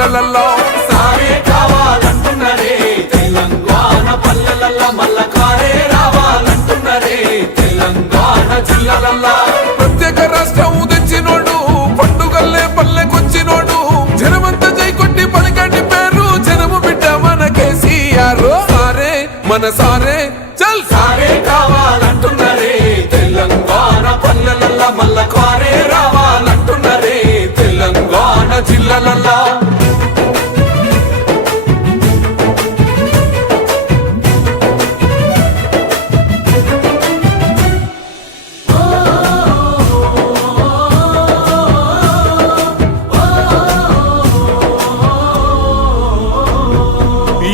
జిల్లాలలో సారే కావాలంటున్నరే తెలంగాణ పల్లెలల్లా మల్ల కారే రావాలంటున్నరే తెలంగాణ జిల్లాలల్లా ప్రత్యేక రాష్ట్రం తెచ్చినోడు పండుగల్లే పల్లెకొచ్చినోడు జనమంతా జై కొట్టి పలికండి పేరు జనము బిడ్డ మన కేసీఆర్ సారే మన సారే చల్ సారే కావాలంటున్నరే తెలంగాణ పల్లెలల్లా మల్ల కారే రావాలంటున్నరే తెలంగాణ జిల్లాలల్లా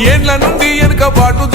ఏండ్ల నుండి వెనుక బాటు